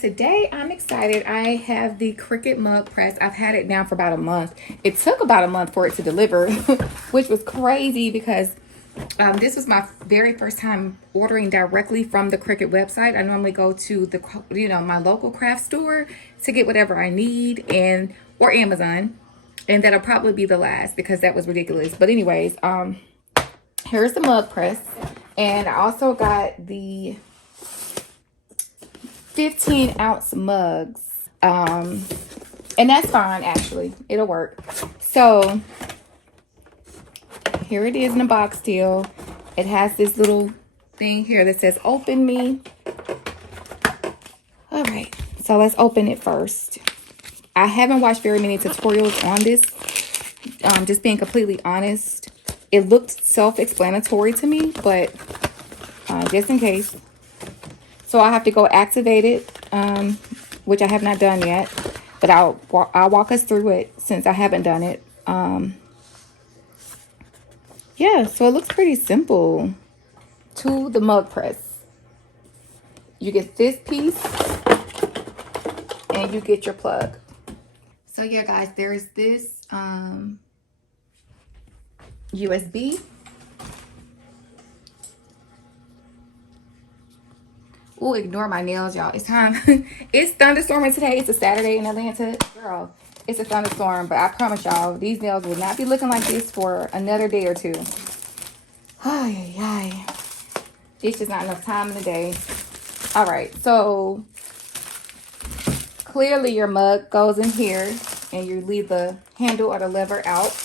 today I'm excited. I have the Cricut Mug Press. I've had it now for about a month. It took about a month for it to deliver, which was crazy because this was my very first time ordering directly from the Cricut website. I normally go to the my local craft store to get whatever I need, and or Amazon, and that'll probably be the last because that was ridiculous. But anyways, here's the mug press, and I also got the 15-ounce mugs. And that's fine, actually. It'll work. So here it is in a box still. It has this little thing here that says open me. All right, so let's open it first. I haven't watched very many tutorials on this. Just being completely honest, it looked self-explanatory to me, but just in case. So I have to go activate it, which I have not done yet, but I'll walk us through it since I haven't done it. Yeah, so it looks pretty simple. To the mug press, you get this piece and you get your plug. So yeah, guys, there's this USB. Oh, ignore my nails, y'all. It's time. It's thunderstorming today. It's a Saturday in Atlanta. Girl, it's a thunderstorm, but I promise y'all, these nails will not be looking like this for another day or two. Ay, ay. It's just not enough time in the day. All right, so clearly your mug goes in here and you leave the handle or the lever out.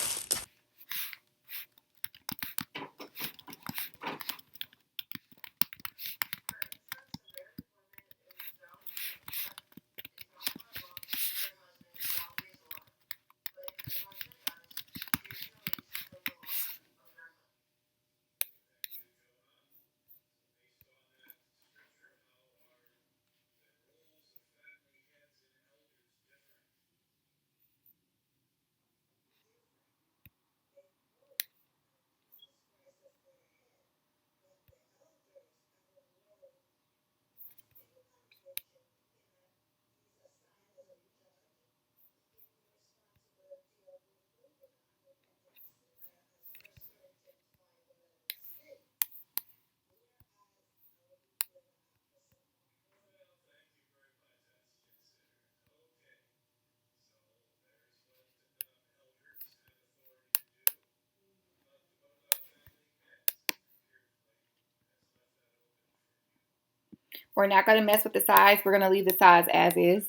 We're not going to mess with the size. We're going to leave the size as is.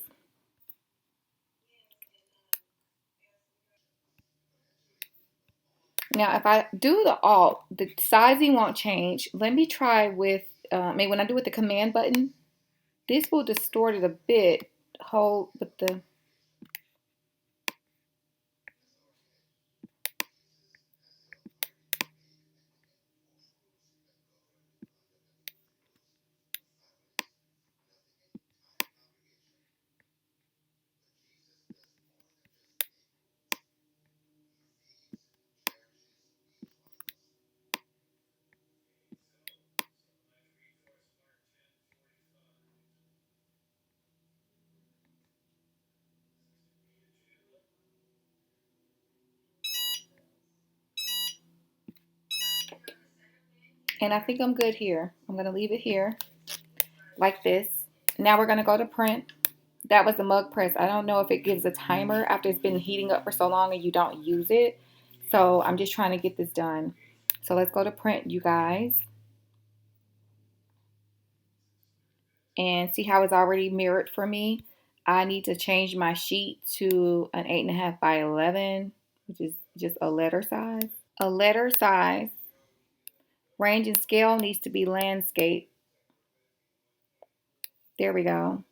Now, if I do the alt, the sizing won't change. Let me try with, maybe when I do with the command button, this will distort it a bit. Hold with the, and I think I'm good here. I'm going to leave it here like this. Now we're going to go to print. That was the mug press. I don't know if it gives a timer after it's been heating up for so long and you don't use it. So I'm just trying to get this done. So let's go to print, you guys. And see how it's already mirrored for me. I need to change my sheet to an 8.5 by 11, which is just a letter size. A letter size. Range and scale needs to be landscape. There we go.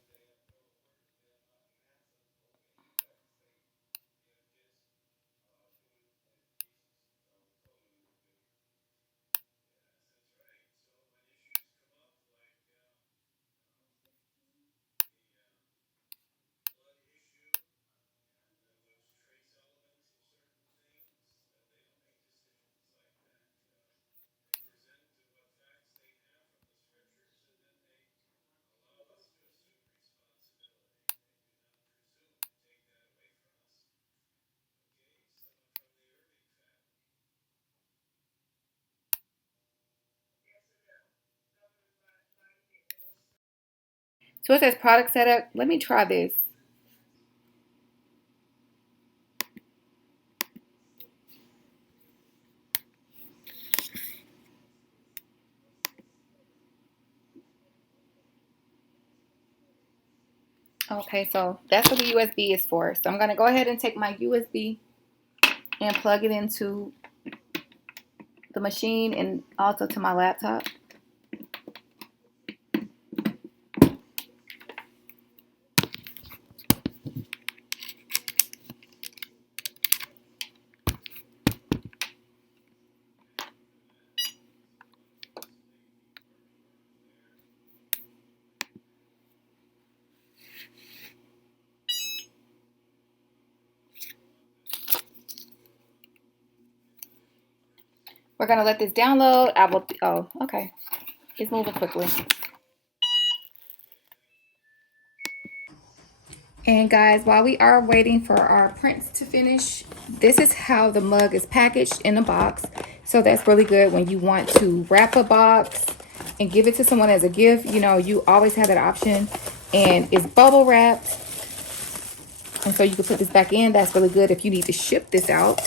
So it says product setup. Let me try this. Okay, so that's what the USB is for. So I'm going to go ahead and take my USB and plug it into the machine and also to my laptop. We're going to let this download. Oh, okay. It's moving quickly. And guys, while we are waiting for our prints to finish, this is how the mug is packaged in a box. So that's really good when you want to wrap a box and give it to someone as a gift. You know, you always have that option. And it's bubble wrapped. And so you can put this back in. That's really good if you need to ship this out.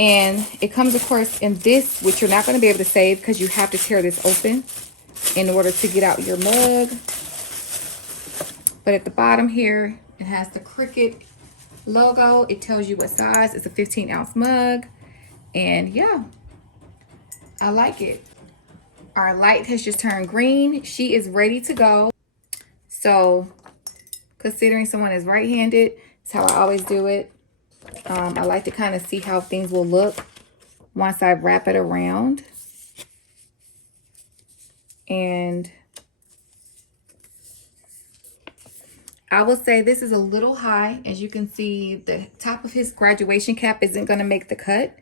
And it comes, of course, in this, which you're not going to be able to save because you have to tear this open in order to get out your mug. But at the bottom here, it has the Cricut logo. It tells you what size. It's a 15-ounce mug. And yeah, I like it. Our light has just turned green. She is ready to go. So considering someone is right-handed, it's how I always do it. I like to kind of see how things will look once I wrap it around. And I will say this is a little high. As you can see, the top of his graduation cap isn't going to make the cut.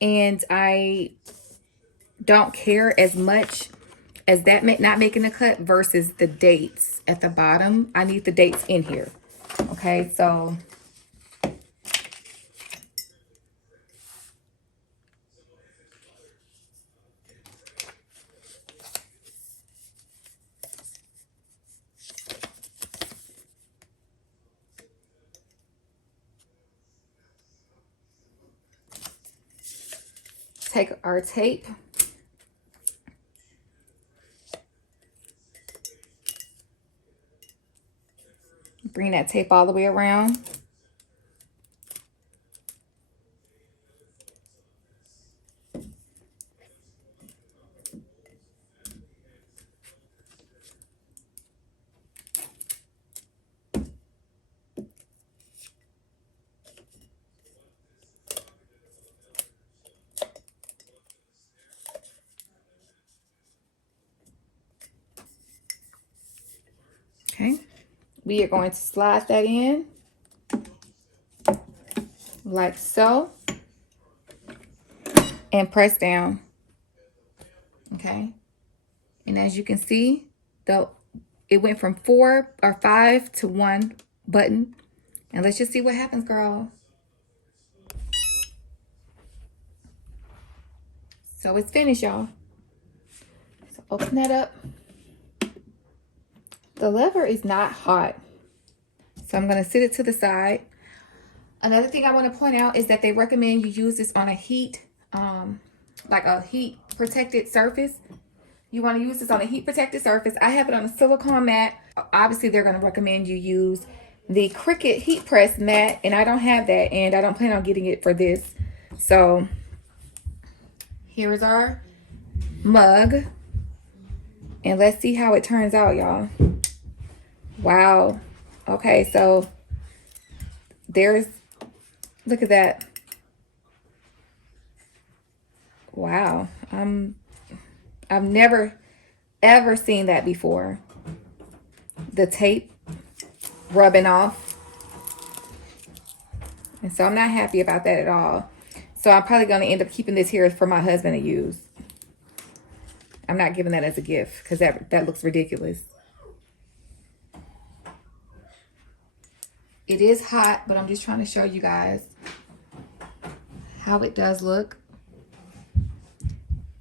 And I don't care as much as that not making the cut versus the dates at the bottom. I need the dates in here. Okay, so take our tape. Bring that tape all the way around. Okay, we are going to slide that in like so and press down. Okay, and as you can see, it went from 4 or 5 to 1 button. And let's just see what happens, girl. So it's finished, y'all. So open that up. The lever is not hot, so I'm going to sit it to the side. Another thing I want to point out is that they recommend you use this on a heat, like a heat protected surface. You want to use this on a heat protected surface. I have it on a silicone mat. Obviously, they're going to recommend you use the Cricut heat press mat, and I don't have that, and I don't plan on getting it for this. So here is our mug, and let's see how it turns out, y'all. Wow. Okay, so look at that. Wow. I've never ever seen that before. The tape rubbing off. And so I'm not happy about that at all. So I'm probably going to end up keeping this here for my husband to use. I'm not giving that as a gift because that looks ridiculous. It is hot, but I'm just trying to show you guys how it does look.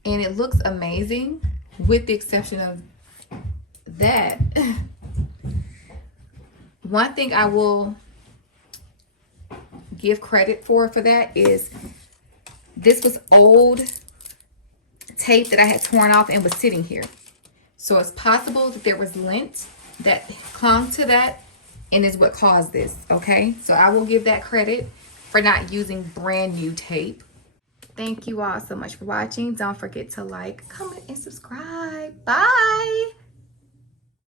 And it looks amazing with the exception of that. one thing I will give credit for that is this was old tape that I had torn off and was sitting here. So it's possible that there was lint that clung to that and is what caused this, okay? So I will give that credit for not using brand new tape. Thank you all so much for watching. Don't forget to like, comment, and subscribe. Bye.